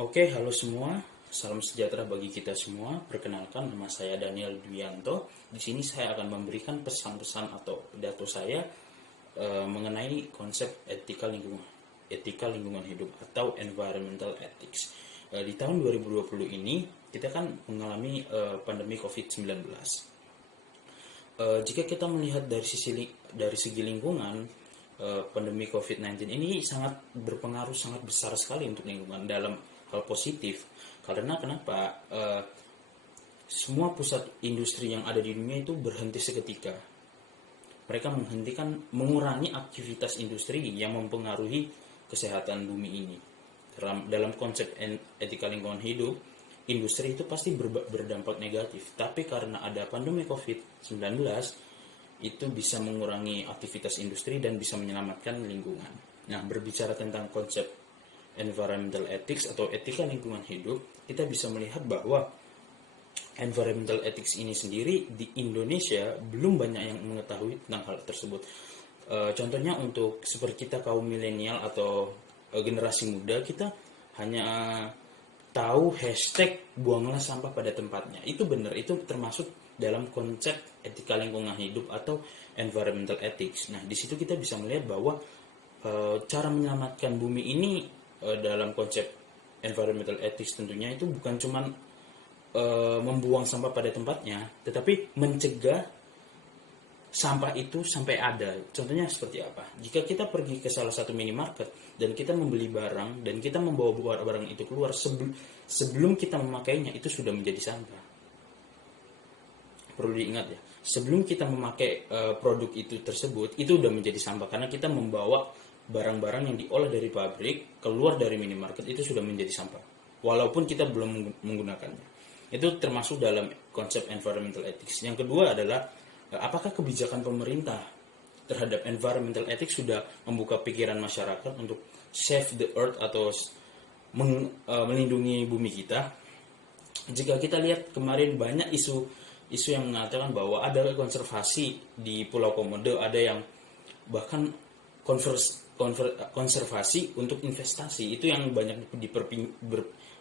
Oke, halo semua. Salam sejahtera bagi kita semua. Perkenalkan, nama saya Daniel Dwianto. Di sini saya akan memberikan pesan-pesan atau pidato saya mengenai konsep etika lingkungan hidup atau environmental ethics. Di tahun 2020 ini kita kan mengalami pandemi COVID-19. Jika kita melihat dari segi lingkungan, pandemi COVID-19 ini sangat berpengaruh sangat besar sekali untuk lingkungan dalam hal positif. Karena kenapa? Semua pusat industri yang ada di dunia itu berhenti seketika. Mereka mengurangi aktivitas industri yang mempengaruhi kesehatan bumi ini. Dalam konsep etika lingkungan hidup, industri itu pasti berdampak negatif. Tapi karena ada pandemi COVID-19, itu bisa mengurangi aktivitas industri dan bisa menyelamatkan lingkungan. Nah, berbicara tentang konsep environmental ethics atau etika lingkungan hidup, kita bisa melihat bahwa environmental ethics ini sendiri di Indonesia belum banyak yang mengetahui tentang hal tersebut. Contohnya untuk seperti kita kaum milenial atau generasi muda, kita hanya tahu hashtag buanglah sampah pada tempatnya. Itu benar, itu termasuk dalam konsep etika lingkungan hidup atau environmental ethics. Nah, di situ kita bisa melihat bahwa cara menyelamatkan bumi ini dalam konsep environmental ethics tentunya itu bukan cuma membuang sampah pada tempatnya, tetapi mencegah sampah itu sampai ada. Contohnya seperti apa? Jika kita pergi ke salah satu minimarket dan kita membeli barang dan kita membawa barang itu keluar, sebelum kita memakainya itu sudah menjadi sampah. Perlu diingat ya, sebelum kita memakai produk itu tersebut, itu sudah menjadi sampah karena kita membawa barang-barang yang diolah dari pabrik keluar dari minimarket, itu sudah menjadi sampah walaupun kita belum menggunakannya. Itu termasuk dalam konsep environmental ethics. Yang kedua adalah apakah kebijakan pemerintah terhadap environmental ethics sudah membuka pikiran masyarakat untuk save the earth atau melindungi bumi kita. Jika kita lihat kemarin banyak isu yang mengatakan bahwa ada konservasi di Pulau Komodo, ada yang bahkan konservasi untuk investasi, itu yang banyak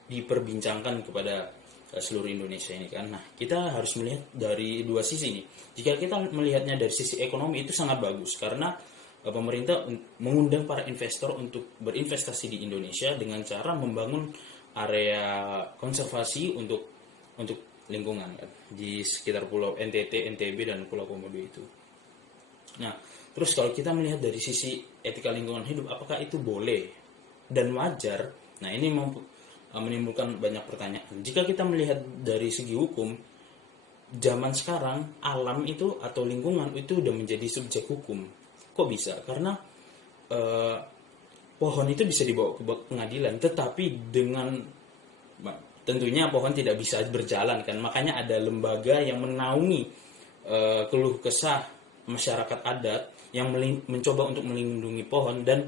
diperbincangkan kepada seluruh Indonesia ini kan. Nah, kita harus melihat dari dua sisi nih. Jika kita melihatnya dari sisi ekonomi, itu sangat bagus karena pemerintah mengundang para investor untuk berinvestasi di Indonesia dengan cara membangun area konservasi untuk lingkungan kan, di sekitar Pulau NTT, NTB dan Pulau Komodo itu. Nah, terus kalau kita melihat dari sisi etika lingkungan hidup, apakah itu boleh dan wajar? Nah, ini menimbulkan banyak pertanyaan. Jika kita melihat dari segi hukum, zaman sekarang alam itu atau lingkungan itu udah menjadi subjek hukum. Kok bisa? Karena pohon itu bisa dibawa ke pengadilan, tetapi tentunya pohon tidak bisa berjalan kan. Makanya ada lembaga yang menaungi keluh kesah masyarakat adat yang mencoba untuk melindungi pohon, dan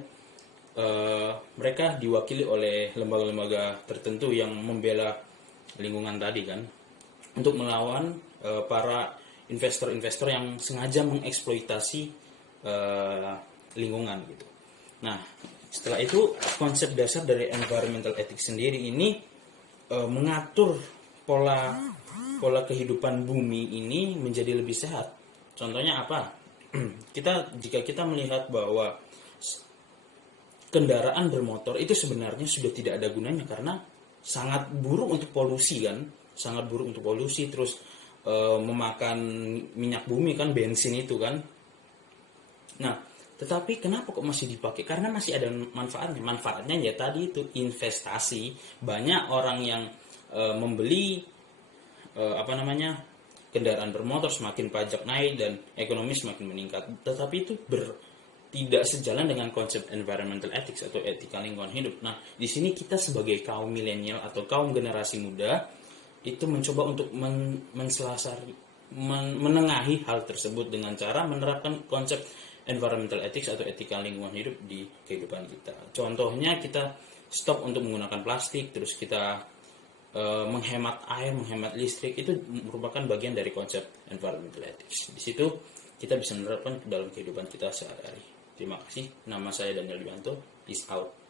mereka diwakili oleh lembaga-lembaga tertentu yang membela lingkungan tadi kan, untuk melawan para investor-investor yang sengaja mengeksploitasi lingkungan gitu. Nah, setelah itu konsep dasar dari environmental ethics sendiri ini mengatur pola kehidupan bumi ini menjadi lebih sehat. Contohnya apa? Jika kita melihat bahwa kendaraan bermotor itu sebenarnya sudah tidak ada gunanya karena sangat buruk untuk polusi kan, sangat buruk untuk polusi, terus memakan minyak bumi kan, bensin itu kan. Nah, tetapi kenapa kok masih dipakai? Karena masih ada manfaatnya. Manfaatnya ya tadi itu investasi. Banyak orang yang membeli kendaraan bermotor, semakin pajak naik dan ekonomi semakin meningkat. Tetapi itu tidak sejalan dengan konsep environmental ethics atau etika lingkungan hidup. Nah, di sini kita sebagai kaum milenial atau kaum generasi muda itu mencoba untuk menengahi hal tersebut dengan cara menerapkan konsep environmental ethics atau etika lingkungan hidup di kehidupan kita. Contohnya kita stop untuk menggunakan plastik, terus kita menghemat air, menghemat listrik, itu merupakan bagian dari konsep environmental ethics. Di situ kita bisa menerapkan dalam kehidupan kita sehari-hari. Terima kasih. Nama saya Daniel Dwianto. Peace out.